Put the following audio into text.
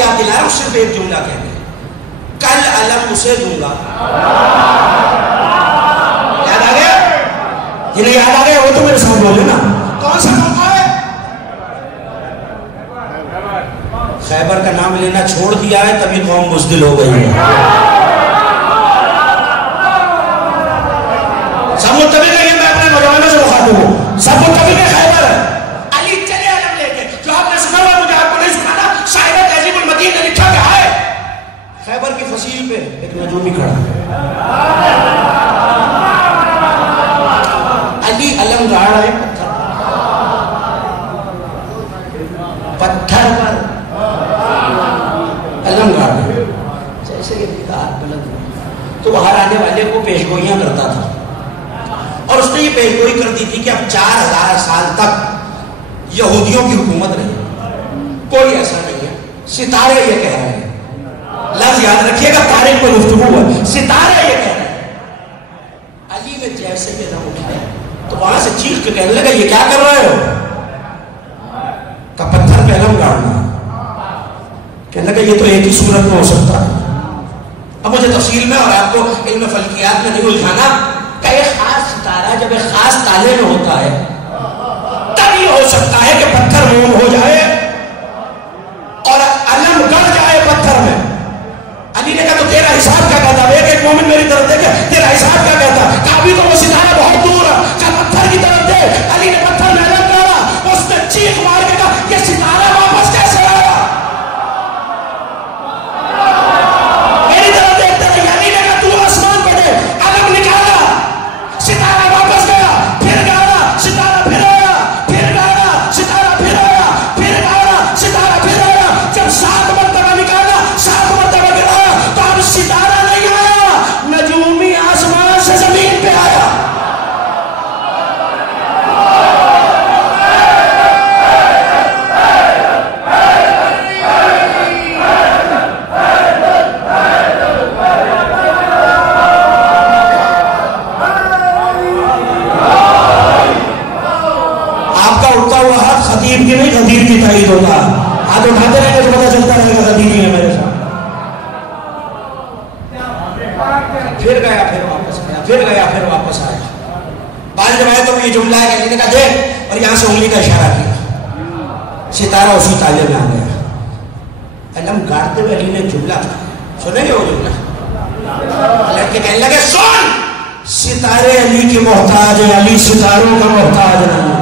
یاد دلا رہا ہوں، صرف ایک جملہ کہتے ہیں، کل علم اسے دوں گا. یاد آ گیا؟ جنہیں یاد آ گیا وہ تو میرے ساتھ بولے نا. کون سا موقع ہے؟ خیبر کا نام لینا چھوڑ دیا ہے تبھی قوم بزدل ہو گئی ہے. سب متفق ہے، میں اپنے نوجوانوں سے مخاطب ہوں، سب متفق ہے خیبر ہے. علی چلے علم لے کے، جو آپ نے سنا ہوا مجھے آپ کو نہیں سنانا. شاعر تہذیب المتین نے لکھا کہ آئے خیبر کی فصیل پہ ایک نجومی کھڑا، علی علم گاڑ ہے پتھر پر، علم گاڑ ہے. جیسے یہ دیدار بلند ہوا تو باہر آنے والے کو پیشگوئیاں کرتا تھا، اور اس نے یہ پیشگوئی کر دی تھی کہ اب 4000 سال تک یہودیوں کی حکومت رہی. کوئی ایسا نہیں ہے. ستارے یہ کہہ رہے ہیں، لفظ یاد رکھیے گا، تاریخ میں گفتگو ہے، ستارے یہ کہہ رہے ہیں. علی نے جیسے یہ دم اٹھایا تو وہاں سے چیخ کے کہنے لگا یہ کیا کر رہے ہو؟ کہ پتھر پہ علم گاڑنا. کہنے لگا یہ تو ایک ہی صورت میں ہو سکتا ہے. اب مجھے تفصیل میں اور آپ کو علم فلکیات میں نہیں الجھانا کہ ایک خاص ستارہ جب ایک خاص تالے میں ہوتا ہے تب یہ ہو سکتا ہے کہ پتھر موم ہو جائے اور علم گڑ جائے پتھر میں. علی نے کہا تو تیرا حساب کیا کہتا ہے؟ ایک مومن میری طرف دیکھے، تیرا حساب کیا کہتا ہے؟ کہا ابھی تو وہ ستارہ بہت دور ہے، کہا پتھر کی طرف دے. علی نے پتھر میں علم گاڑا، اس نے چیخ مار کے کہا یہ ستارہ واپس کیسے آیا؟ میری طرف دیکھتا ہے. علی نے کہا تو آسمان پہ دے، علم نکالا، ستارہ واپس گیا، پھر گاڑا، ستارہ پھر آیا، پھر گاڑا، ستارہ پھر آیا، پھر گاڑا، ستارہ پھر آیا. جب 7 مرتبہ نکالا، 7 مرتبہ گرایا تو اب ستارہ نہیں آیا، نجومی آسمان سے زمین پہ آیا. خطیب کی نہیں، خطیب کی تائید ہوتا. ہاتھ اٹھاتے رہیں گے تو پتہ چلتا رہے گا خطیب ہی ہے میرے ساتھ. پھر گیا، پھر واپس آیا، پھر گیا، پھر واپس آیا. بعض روایتوں میں یہ جملہ ہے کہ علی نے کہا دیکھ، اور یہاں سے انگلی کا اشارہ کیا، ستارہ اسی تالے میں آ گیا. علم گاڑتے ہوئے علی نے جملہ کہا، سنیں گے وہ جملہ؟ لڑکے کہنے لگے سن، ستارے علی کی محتاج ہے، علی ستاروں کا محتاج نہیں.